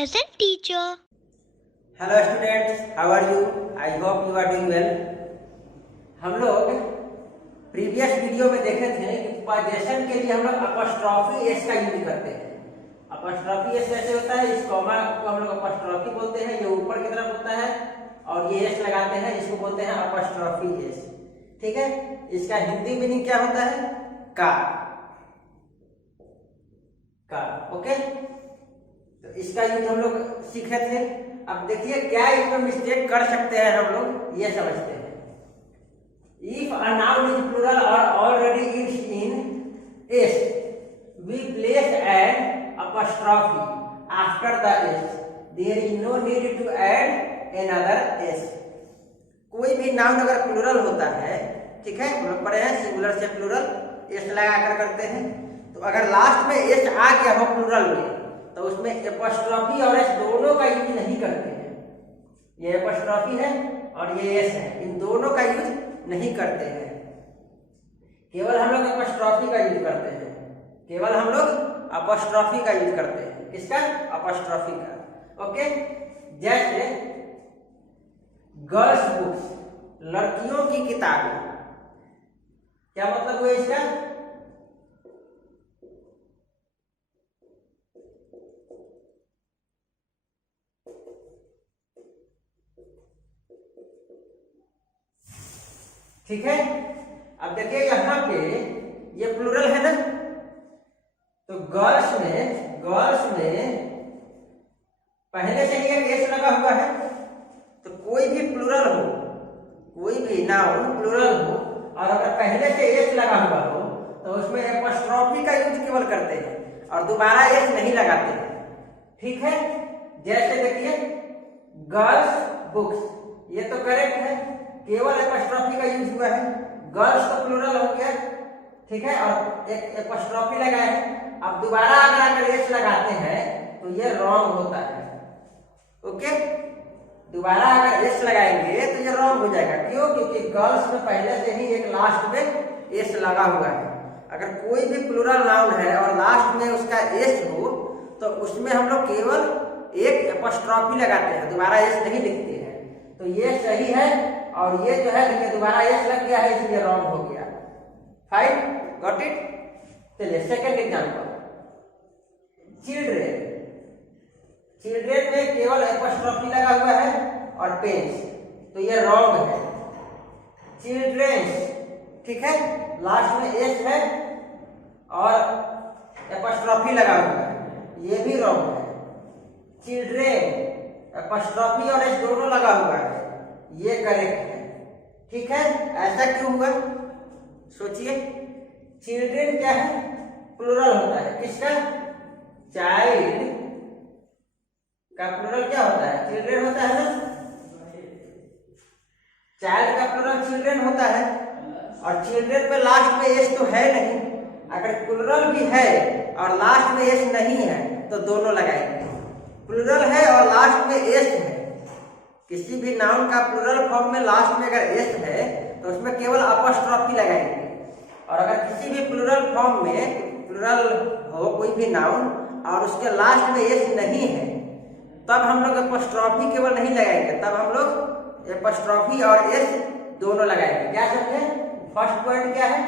present teacher. Hello students, how are you? I hope you are doing well. हम लोग previous video में देखे थे कि पोजेशन के लिए हम लोग अपॉस्ट्रॉफी एस का यूज करते हैं। अपॉस्ट्रॉफी एस कैसे होता है? इस कॉमा को हम लोग अपॉस्ट्रॉफी बोलते हैं, ये ऊपर की तरफ होता है और ये एस लगाते हैं, इसको बोलते हैं अपॉस्ट्रॉफी एस। ठीक है, इसका हिंदी मीनिंग क्या होता है? का। ओके, तो इसका यूज हम लोग सीखे थे। अब देखिए क्या इसमें मिस्टेक कर सकते हैं हम लोग, ये समझते हैं। If a noun is plural और already is in S, we place an apostrophe after the S, there is no need to add another S. कोई भी नाउन अगर प्लूरल होता है, ठीक है, हम लोग पढ़े हैं सिंगुलर से प्लूरल एस लगाकर करते हैं, तो अगर लास्ट में एस आ गया हो प्लूरल में तो उसमें एपोस्ट्रॉफी और एस दोनों का यूज नहीं करते हैं। ये एपोस्ट्रॉफी है और ये एस है, इन दोनों का यूज नहीं करते हैं। केवल हम लोग एपोस्ट्रॉफी का यूज करते हैं, केवल हम लोग एपोस्ट्रॉफी का यूज करते हैं। किसका? एपोस्ट्रॉफी का। ओके, जैसे गर्ल्स बुक्स, लड़कियों की किताबें, क्या मतलब हुआ इसका? ठीक है, अब देखिए यहां पे ये प्लूरल है ना, तो गर्ल्स में पहले से ही एक एस लगा हुआ है, तो कोई भी प्लूरल हो, कोई भी नाउन प्लूरल हो और अगर पहले से एस लगा हुआ हो तो उसमें एपोस्ट्रॉफी का यूज केवल करते हैं और दोबारा एस नहीं लगाते हैं। ठीक है, जैसे देखिए गर्ल्स बुक्स, ये तो करेक्ट है, केवल एपोस्ट्रॉफी का यूज हुआ है। गर्ल्स तो प्लूरल हो गया, ठीक है, और एक एपोस्ट्रॉफी लगाए हैं। अब दोबारा अगर एस लगाते हैं तो ये रॉन्ग होता है। ओके, दोबारा अगर एस लगाएंगे तो ये रॉन्ग हो जाएगा। क्यों? क्योंकि गर्ल्स में पहले से ही एक लास्ट में एस लगा हुआ है। अगर कोई भी प्लूरल नाउन है और लास्ट में उसका एस हो तो उसमें हम लोग केवल एक एपोस्ट्रॉफी लगाते हैं, दोबारा एस नहीं लिखते हैं। तो ये सही है और ये जो है देखिए दोबारा एस लग गया है, इसलिए रॉन्ग हो गया। Fine, got it? चलिए सेकंड एग्जांपल, चिल्ड्रेन। चिल्ड्रेन में केवल एपोस्ट्रॉफी लगा हुआ है और पेन्स, तो ये रॉन्ग है। चिल्ड्रेन्स, ठीक है, लास्ट में एस है और एपोस्ट्रॉफी लगा हुआ है, ये भी रॉन्ग है। चिल्ड्रेन, एपोस्ट्रॉफी और एस दोनों लगा हुआ है, ये करेक्ट है। ठीक है, ऐसा क्यों हुआ? सोचिए, चिल्ड्रेन क्या है? प्लूरल होता है। किसका? चाइल्ड का प्लूरल क्या होता है? चिल्ड्रेन होता है ना। चाइल्ड का प्लूरल चिल्ड्रेन होता है और चिल्ड्रेन पे लास्ट में एस तो है नहीं। अगर प्लूरल भी है और लास्ट में एस नहीं है तो दोनों लगाएंगे। प्लूरल है और लास्ट में एस है, किसी भी नाउन का प्लूरल फॉर्म में लास्ट में अगर एस है तो उसमें केवल अपॉस्ट्रॉफी लगाएंगे। और अगर किसी भी प्लूरल फॉर्म में प्लूरल हो कोई भी नाउन और उसके लास्ट में एस नहीं है तब हम लोग अपॉस्ट्रॉफी केवल नहीं लगाएंगे, तब हम लोग अपॉस्ट्रॉफी और एस दोनों लगाएंगे। क्या समझे? फर्स्ट पॉइंट क्या है?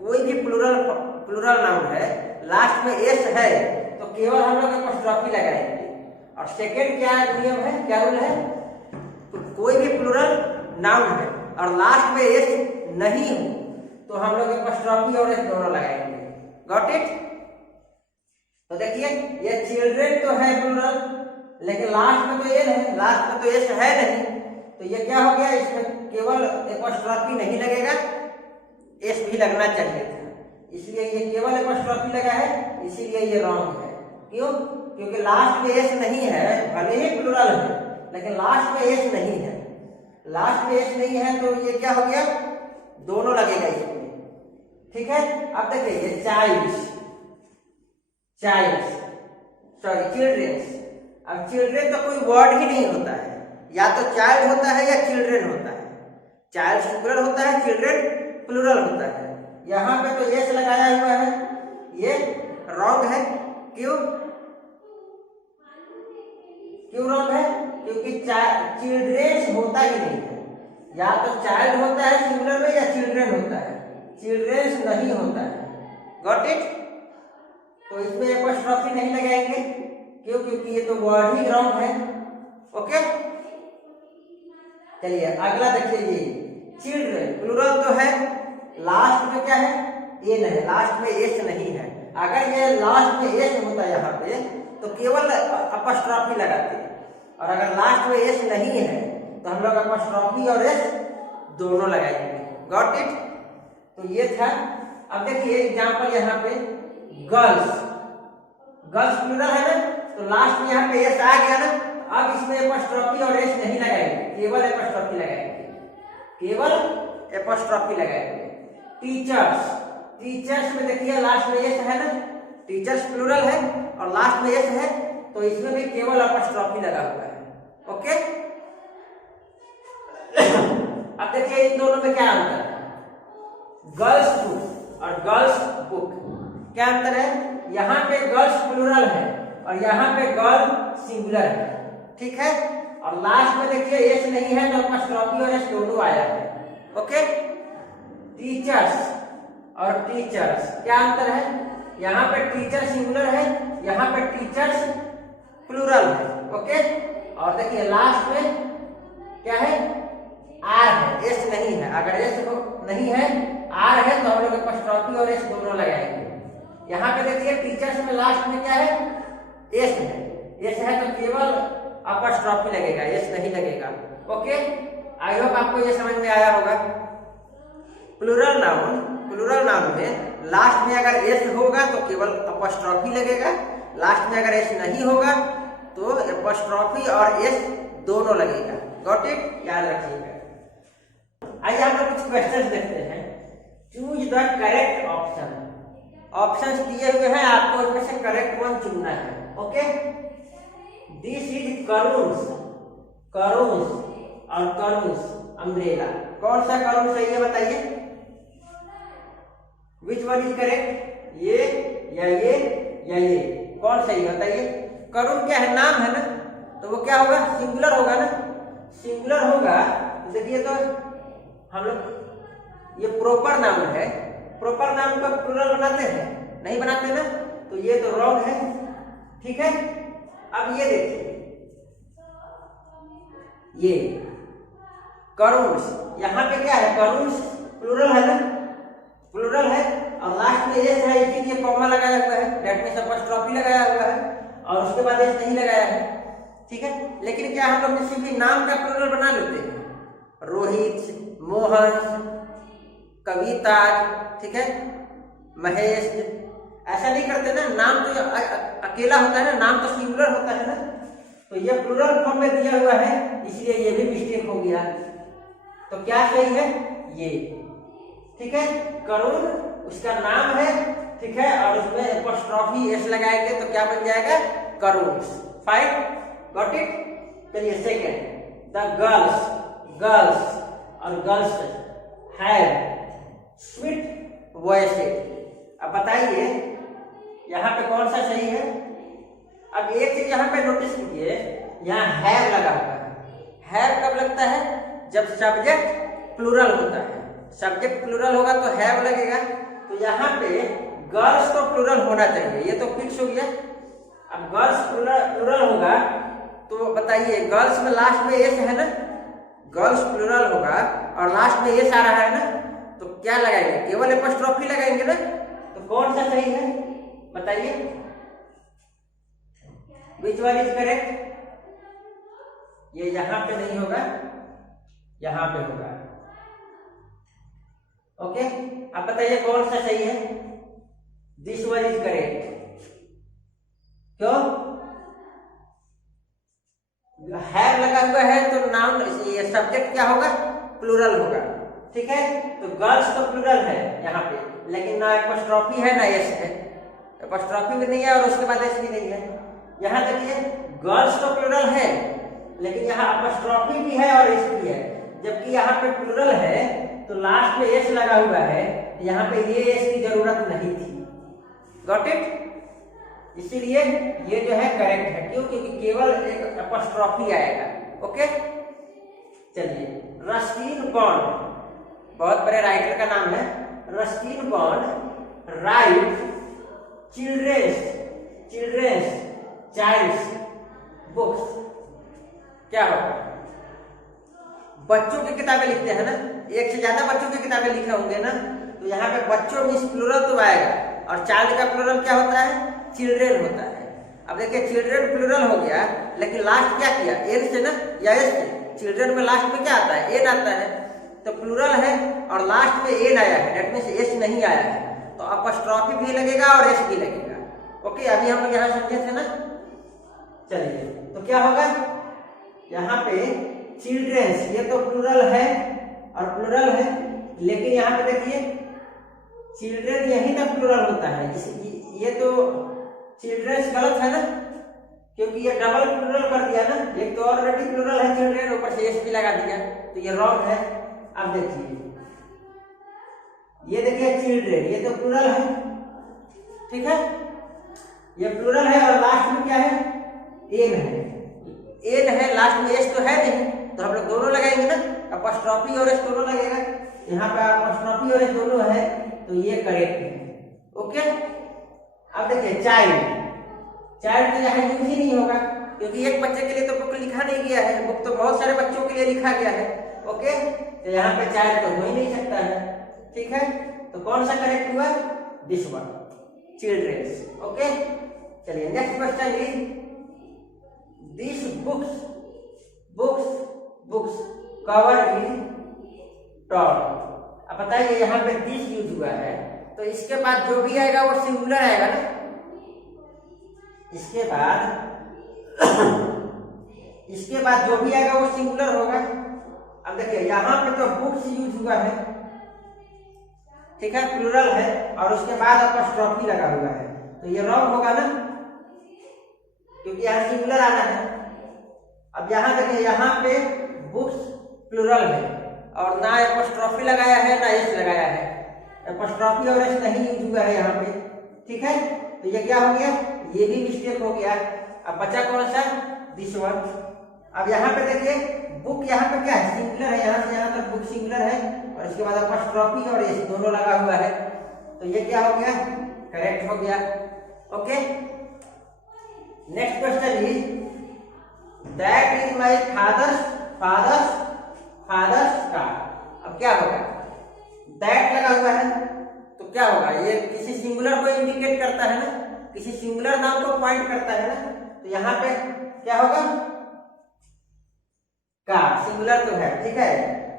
कोई भी प्लूरल नाउन है, लास्ट में एस है तो केवल हम लोग अपॉस्ट्रॉफी लगाएंगे। और सेकेंड क्या नियम है, क्या रूल है? कोई भी प्लूरल नाउन है और लास्ट में एस नहीं हो तो हम लोग एपोस्ट्रॉफी और एस दोनों लगाएंगे। Got it? तो देखिए ये चिल्ड्रेन तो है प्लूरल, लेकिन लास्ट में तो ये है, लास्ट में तो एस है नहीं, तो ये क्या हो गया? इसमें केवल एपोस्ट्रॉफी नहीं लगेगा, एस भी लगना चाहिए था, इसलिए ये केवल एपोस्ट्रॉफी लगा है, इसीलिए ये रॉन्ग है। क्यों? क्योंकि लास्ट में एस नहीं है, भले ही प्लूरल है लेकिन लास्ट में एस नहीं है। लास्ट में एस नहीं है तो ये क्या हो गया? दोनों लगेगा इसमें। ठीक है, अब देखिए ये चाइल्ड्स, सॉरी चिल्ड्रेन्स। अब चिल्ड्रेन तो कोई वर्ड ही नहीं होता है, या तो चाइल्ड होता है या चिल्ड्रेन होता है। चाइल्ड सिंगुलर होता है, चिल्ड्रेन प्लूरल होता है। यहाँ पे तो एस लगाया हुआ है, ये रॉन्ग है। क्यों? क्योंकि चिल्ड्रेन्स होता ही नहीं है, या तो चाइल्ड होता है सिंगुलर में या चिल्ड्रेन होता है, चिल्ड्रेन्स नहीं होता है। Got it? तो इसमें एपोस्ट्रोफी नहीं लगाएंगे, क्यों? क्योंकि ये तो वर्ड ही रॉन्ग है। ओके, चलिए अगला देखिए, ये चिल्ड्रेन प्लूरल तो है, लास्ट में क्या है? एन है, लास्ट में एस नहीं है। अगर ये लास्ट में एस होता यहाँ पे तो केवल अपस्ट्रॉफी लगाते हैं, और अगर लास्ट में एस नहीं है तो हम लोग अपस्ट्रॉफी और एस दोनों लगाएंगे। Got it? तो ये था। अब देखिए एग्जांपल यहाँ पे गर्ल्स, गर्ल्स प्लूरल है ना, तो लास्ट में यहाँ पे एस आ गया ना, अब इसमें एपोस्ट्रोफी और एस नहीं लगाएंगे, केवल एपोस्ट्रोफी लगाएंगे, केवल एपोस्ट्रोफी लगाएंगे। टीचर्स, टीचर्स में देखिए लास्ट में एस है ना, टीचर्स प्लूरल है और लास्ट में एस है, तो इसमें भी केवल एपोस्ट्रोफी लगा हुआ है। ओके, अब देखिए इन दोनों में क्या अंतर है? गर्ल्स बुक और गर्ल्स बुक, क्या अंतर है? यहाँ पे गर्ल्स प्लूरल है और यहाँ पे गर्ल सिंगुलर है, ठीक है, और लास्ट में देखिए एस नहीं है तो एपोस्ट्रोफी और एस दोनों आया है। ओके, टीचर्स और टीचर्स, क्या अंतर है? यहाँ पे टीचर सिंगुलर है, यहाँ पे टीचर्स प्लूरल है। ओके, और देखिए लास्ट में क्या है? आर है, एस नहीं है। अगर एस नहीं है, आर है, तो हम लोग एपोस्ट्रोफी और एस दोनों लगाएंगे। यहाँ पे देखिए टीचर्स में लास्ट में क्या है? एस है, एस है तो केवल एपोस्ट्रोफी लगेगा, एस नहीं लगेगा। ओके, आई होप आपको ये समझ में आया होगा। प्लूरल नाउन, प्लूरल नाउन में लास्ट में अगर एस होगा तो केवल एपोस्ट्रोफी लगेगा, लास्ट में अगर एस नहीं होगा तो एपोस्ट्रोफी और एस दोनों लगेगा। Got it? याद रखिएगा। आइए हम लोग कुछ क्वेश्चंस देखते हैं। Choose the correct option. Options दिए हुए हैं, आपको इसमें से करेक्ट वन चुनना है। ओके, दिस इज करून्स, करून्स और करून्स अम्ब्रेला। कौन सा करून्स है ये बताइए? Which one is correct? ये या ये या ये, कौन सही बताइए? करून क्या है? नाम है ना, तो वो क्या होगा? सिंगुलर होगा ना, सिंगुलर होगा। देखिए तो हम लोग ये प्रॉपर नाउन है, प्रॉपर नाउन का प्लूरल बनाते हैं? नहीं बनाते ना, तो ये तो रॉन्ग है। ठीक है, अब ये देखिए, ये करून्स, यहाँ पे क्या है? करून्स प्लूरल है ना, प्लूरल है और लास्ट में एस है, इसीलिए कॉमा लगाया हुआ है, डेट मींस एपोस्ट्रोफी लगाया हुआ है और उसके बाद एस नहीं लगाया है। ठीक है, लेकिन क्या हम लोग सिर्फ नाम का प्लूरल बना लेते हैं? रोहित, मोहन, कविता, ठीक है, महेश, ऐसा नहीं करते ना। नाम तो अकेला होता है ना, नाम तो सिंगुलर होता है ना, तो ये प्लूरल फॉर्म में दिया हुआ है, इसलिए ये भी मिस्टेक हो गया। तो क्या सही है? ये। ठीक है, करून उसका नाम है, ठीक है, और उसमें एपोस्ट्रोफी एस लगाएंगे तो क्या बन जाएगा? करून्स। Fine, got it? चलिए सेकेंड, द गर्ल्स, गर्ल्स और गर्ल्स हैव स्वीट वॉइसेस। अब बताइए यहाँ पे कौन सा सही है? अब एक चीज यहाँ पे नोटिस कीजिए, यहाँ हैव लगा हुआ है। हैव कब लगता है? जब सब्जेक्ट प्लूरल होता है। सब्जेक्ट प्लूरल होगा तो हैव लगेगा, तो यहाँ पे गर्ल्स तो प्लूरल होना चाहिए, ये तो फिक्स हो गया। अब गर्ल्स प्लूरल होगा तो बताइए, गर्ल्स में लास्ट में एस है ना, गर्ल्स प्लूरल होगा और लास्ट में एस आ रहा है ना, तो क्या लगाएंगे? केवल एपोस्ट्रोफी लगाएंगे ना, तो कौन सा सही है बताइए? Which one is correct? ये यहाँ पे नहीं होगा, यहाँ पे होगा। ओके, अब बताइए कौन सा सही है? This one is correct. क्यों? हैव लगा हुआ है तो नाउन, ये सब्जेक्ट क्या होगा? प्लूरल होगा। ठीक है, तो गर्ल्स तो प्लूरल है यहाँ पे, लेकिन ना एपोस्ट्रोफी है ना एस है, एपोस्ट्रोफी भी नहीं है और उसके बाद एस भी नहीं है। यहाँ देखिए, गर्ल्स तो प्लूरल है लेकिन यहाँ एपोस्ट्रोफी भी है और एस भी है, जबकि यहाँ पे प्लूरल है तो लास्ट में एस लगा हुआ है, यहाँ पे ये एस की जरूरत नहीं थी। Got it? इसीलिए ये जो है करेक्ट है। क्यों? क्योंकि केवल एक अपॉस्ट्रोफी आएगा। ओके, चलिए, रस्किन बॉन्ड बहुत बड़े राइटर का नाम है। Ruskin Bond write children's child's books. क्या होगा? बच्चों की किताबें लिखते हैं ना, एक से ज्यादा बच्चों की किताबें लिखे होंगे ना, तो यहाँ पे बच्चों मीन्स प्लूरल तो आएगा, और चाइल्ड का प्लूरल क्या होता है? चिल्ड्रेन होता है। अब देखिए, चिल्ड्रेन प्लूरल हो गया, लेकिन लास्ट क्या किया? एन से ना या एस से? चिल्ड्रेन में लास्ट में क्या आता है? एन आता है, तो प्लूरल है और लास्ट में एन आया है, डेट मीन्स एस नहीं आया है, तो अपॉस्ट्रोफी भी लगेगा और एस भी लगेगा। ओके, अभी हम लोग यहाँ समझे थे ना। चलिए, तो क्या होगा यहाँ पे? चिल्ड्रेंस, ये तो प्लूरल है और प्लूरल है, लेकिन यहाँ पे देखिए चिल्ड्रेन यही ना प्लूरल होता है। ये तो चिल्ड्रेंस गलत है ना, क्योंकि ये डबल प्लूरल कर दिया ना, एक तो ऑलरेडी प्लूरल है चिल्ड्रेन, ऊपर से एस भी लगा दिया, तो ये रॉन्ग है। अब देखिए, ये देखिए चिल्ड्रेन, ये तो प्लूरल है, ठीक है, ये प्लूरल है और लास्ट में क्या है? एन है। एन है, लास्ट में एस तो है नहीं, तो हम लोग दोनों लगाएंगे ना, अपॉस्ट्रोफी और एस दोनों लगेगा। यहाँ पे अपॉस्ट्रोफी और एस दोनों है, तो ये करेक्ट है। ओके, अब देखिए चाइल्ड तो यहाँ यूज ही नहीं होगा, क्योंकि एक बच्चे के लिए तो बुक लिखा नहीं गया है, बुक तो बहुत सारे बच्चों के लिए लिखा गया है। ओके, तो यहाँ पे चाइल्ड तो हो ही नहीं सकता है, ठीक है, तो कौन सा करेक्ट हुआ? This one, children's. ओके, चलिए, next question is this books cover is torn. अब बताइए, यहाँ पे दिस यूज हुआ है, तो इसके बाद जो भी आएगा वो सिंगुलर आएगा ना, इसके बाद जो भी आएगा वो सिंगुलर होगा। अब देखिए, यहाँ पे तो बुक्स यूज हुआ है, ठीक है, प्लूरल है, और उसके बाद अपॉस्ट्रोफी लगा हुआ है, तो ये रॉन्ग होगा ना, क्योंकि यहाँ सिंगुलर आना है। अब यहाँ देखिए, यहाँ पे बुक्स प्लूरल है और ना अपॉस्ट्रोफी लगाया है ना एस लगाया है, अपॉस्ट्रोफी और एस नहीं यूज हुआ है यहाँ पे, ठीक है, तो ये क्या हो गया? ये भी मिस्टेक हो गया। अब बचा कौन सा? This one. अब यहाँ पे देखिए, बुक यहाँ पे क्या है? सिंगुलर है, यहाँ से यहाँ तक बुक सिंगुलर है, और इसके बाद अपॉस्ट्रोफी और एस दोनों लगा हुआ है, तो ये क्या हो गया? करेक्ट हो गया। Okay, next question is that is my father's car. अब क्या होगा? दैट लगा हुआ है, तो क्या होगा? ये किसी सिंगुलर को इंडिकेट करता है ना, किसी सिंगुलर नाम को पॉइंट करता है ना, तो यहाँ पे क्या होगा? कार, सिंगुलर तो है, ठीक है।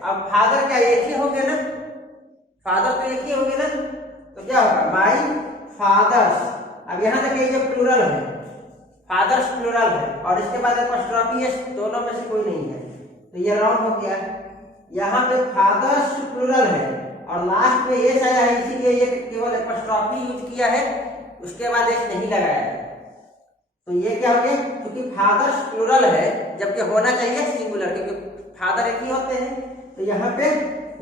अब फादर क्या एक ही होंगे ना, फादर तो एक ही होंगे ना, तो क्या होगा? My father's. अब यहाँ देखिए, ये प्लूरल है, फादर्स प्लूरल है, और इसके बाद अपॉस्ट्रोफी एस दोनों में से कोई नहीं है, तो ये रॉन्ग हो गया। यहाँ पे फादर्स प्लूरल है और लास्ट में एस आया है, इसीलिए ये केवल अपॉस्ट्रोफी यूज किया है, उसके बाद एस नहीं लगाया है, तो ये क्या हो गया? क्योंकि फादर्स प्लूरल है, जबकि होना चाहिए सिंगुलर, क्योंकि फादर एक ही होते हैं, तो यहाँ पे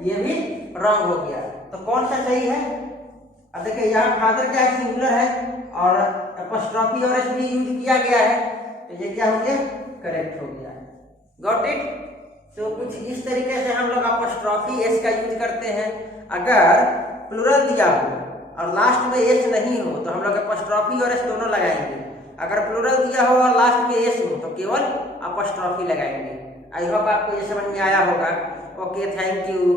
ये भी रॉन्ग हो गया। तो कौन सा सही है? अब देखिए, यहाँ फादर क्या है? सिंगुलर है, और अपॉस्ट्रोफी और एस भी यूज किया गया है, तो ये क्या हो गया? करेक्ट हो गया। Got it? तो कुछ इस तरीके से हम लोग अपॉस्ट्रोफी एस का यूज करते हैं। अगर प्लूरल दिया हो और लास्ट में एस नहीं हो, तो हम लोग अपॉस्ट्रोफी और एस दोनों लगाएंगे। अगर प्लूरल दिया हो और लास्ट में एस हो, तो केवल अपॉस्ट्रोफी लगाएंगे। आई होप आपको ये समझ में आया होगा। Okay, thank you.